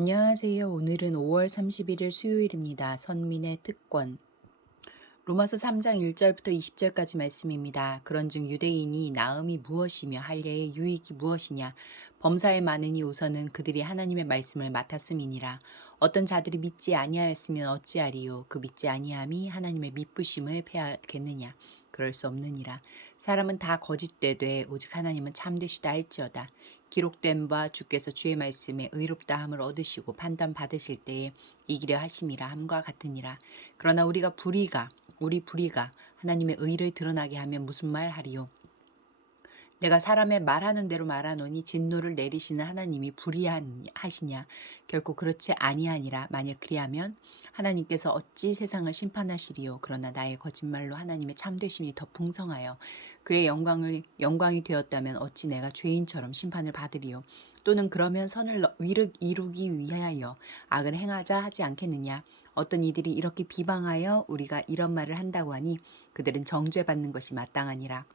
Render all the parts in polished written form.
안녕하세요. 오늘은 5월 31일 수요일입니다. 선민의 특권. 로마서 3장 1절부터 20절까지 말씀입니다. 그런즉 유대인이 나음이 무엇이며 할례의 유익이 무엇이냐? 범사에 많으니 우선은 그들이 하나님의 말씀을 맡았음이니라. 어떤 자들이 믿지 아니하였으면 어찌하리요? 그 믿지 아니함이 하나님의 미쁘심을 패하겠느냐? 그럴 수 없느니라. 사람은 다 거짓되되 오직 하나님은 참되시다 할지어다. 기록된 바 주께서 주의 말씀에 의롭다함을 얻으시고 판단 받으실 때에 이기려 하심이라 함과 같으니라. 그러나 우리 불의가 하나님의 의를 드러나게 하면 무슨 말 하리요? 내가 사람의 말하는 대로 말하노니 진노를 내리시는 하나님이 불의하시냐? 결코 그렇지 아니하니라. 만약 그리하면 하나님께서 어찌 세상을 심판하시리요? 그러나 나의 거짓말로 하나님의 참되심이 더 풍성하여 그의 영광이 되었다면 어찌 내가 죄인처럼 심판을 받으리요? 또는 그러면 선을 이루기 위하여 악을 행하자 하지 않겠느냐? 어떤 이들이 이렇게 비방하여 우리가 이런 말을 한다고 하니 그들은 정죄받는 것이 마땅하니라.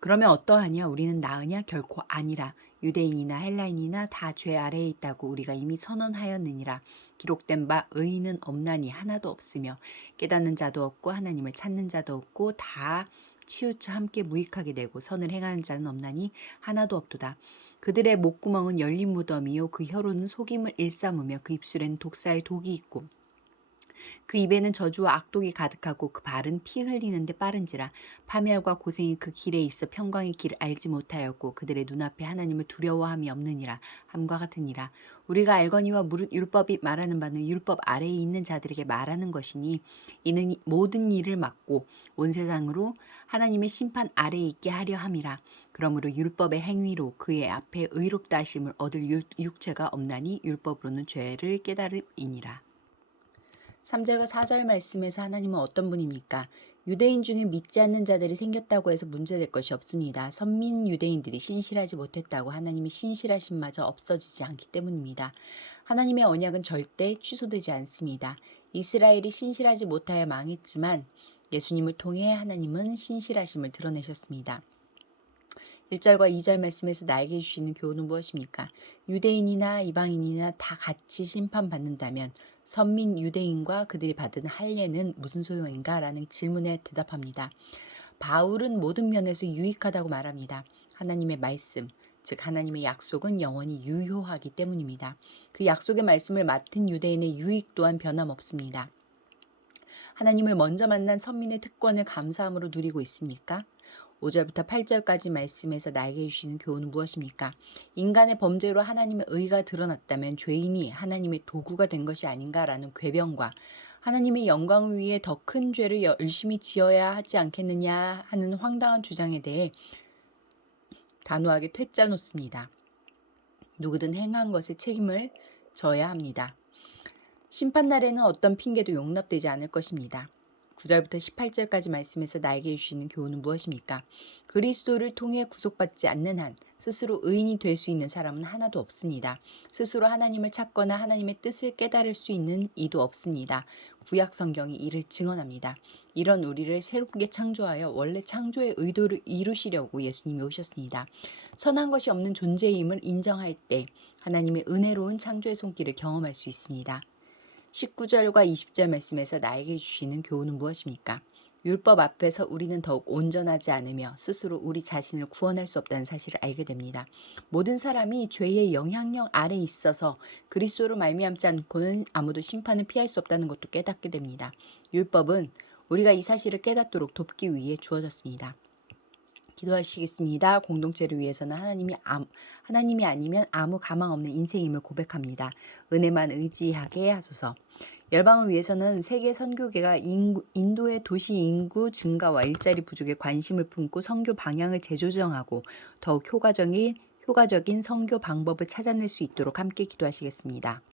그러면 어떠하냐? 우리는 나으냐? 결코 아니라. 유대인이나 헬라인이나 다 죄 아래에 있다고 우리가 이미 선언하였느니라. 기록된 바 의인은 없나니 하나도 없으며 깨닫는 자도 없고 하나님을 찾는 자도 없고 다 치우쳐 함께 무익하게 되고 선을 행하는 자는 없나니 하나도 없도다. 그들의 목구멍은 열린 무덤이요 그 혀로는 속임을 일삼으며 그 입술에는 독사의 독이 있고 그 입에는 저주와 악독이 가득하고 그 발은 피 흘리는데 빠른지라. 파멸과 고생이 그 길에 있어 평강의 길을 알지 못하였고 그들의 눈앞에 하나님을 두려워함이 없느니라. 함과 같으니라. 우리가 알거니와 율법이 말하는 바는 율법 아래에 있는 자들에게 말하는 것이니 이는 모든 일을 막고 온 세상으로 하나님의 심판 아래에 있게 하려 함이라. 그러므로 율법의 행위로 그의 앞에 의롭다 하심을 얻을 육체가 없나니 율법으로는 죄를 깨달음이니라. 3절과 4절 말씀에서 하나님은 어떤 분입니까? 유대인 중에 믿지 않는 자들이 생겼다고 해서 문제될 것이 없습니다. 선민 유대인들이 신실하지 못했다고 하나님이 신실하심마저 없어지지 않기 때문입니다. 하나님의 언약은 절대 취소되지 않습니다. 이스라엘이 신실하지 못하여 망했지만 예수님을 통해 하나님은 신실하심을 드러내셨습니다. 1절과 2절 말씀에서 나에게 주시는 교훈은 무엇입니까? 유대인이나 이방인이나 다 같이 심판받는다면 선민 유대인과 그들이 받은 할례는 무슨 소용인가? 라는 질문에 대답합니다. 바울은 모든 면에서 유익하다고 말합니다. 하나님의 말씀, 즉 하나님의 약속은 영원히 유효하기 때문입니다. 그 약속의 말씀을 맡은 유대인의 유익 또한 변함없습니다. 하나님을 먼저 만난 선민의 특권을 감사함으로 누리고 있습니까? 5절부터 8절까지 말씀에서 나에게 주시는 교훈은 무엇입니까? 인간의 범죄로 하나님의 의가 드러났다면 죄인이 하나님의 도구가 된 것이 아닌가라는 궤변과 하나님의 영광을 위해 더 큰 죄를 열심히 지어야 하지 않겠느냐 하는 황당한 주장에 대해 단호하게 퇴짜 놓습니다. 누구든 행한 것에 책임을 져야 합니다. 심판날에는 어떤 핑계도 용납되지 않을 것입니다. 9절부터 18절까지 말씀에서 나에게 주시는 교훈은 무엇입니까? 그리스도를 통해 구속받지 않는 한 스스로 의인이 될 수 있는 사람은 하나도 없습니다. 스스로 하나님을 찾거나 하나님의 뜻을 깨달을 수 있는 이도 없습니다. 구약 성경이 이를 증언합니다. 이런 우리를 새롭게 창조하여 원래 창조의 의도를 이루시려고 예수님이 오셨습니다. 선한 것이 없는 존재임을 인정할 때 하나님의 은혜로운 창조의 손길을 경험할 수 있습니다. 19절과 20절 말씀에서 나에게 주시는 교훈은 무엇입니까? 율법 앞에서 우리는 더욱 온전하지 않으며 스스로 우리 자신을 구원할 수 없다는 사실을 알게 됩니다. 모든 사람이 죄의 영향력 아래 있어서 그리스도로 말미암지 않고는 아무도 심판을 피할 수 없다는 것도 깨닫게 됩니다. 율법은 우리가 이 사실을 깨닫도록 돕기 위해 주어졌습니다. 기도하시겠습니다. 공동체를 위해서는 하나님이 아니면 아무 가망 없는 인생임을 고백합니다. 은혜만 의지하게 하소서. 열방을 위해서는 세계 선교계가 인도의 도시 인구 증가와 일자리 부족에 관심을 품고 선교 방향을 재조정하고 더욱 효과적인 선교 방법을 찾아낼 수 있도록 함께 기도하시겠습니다.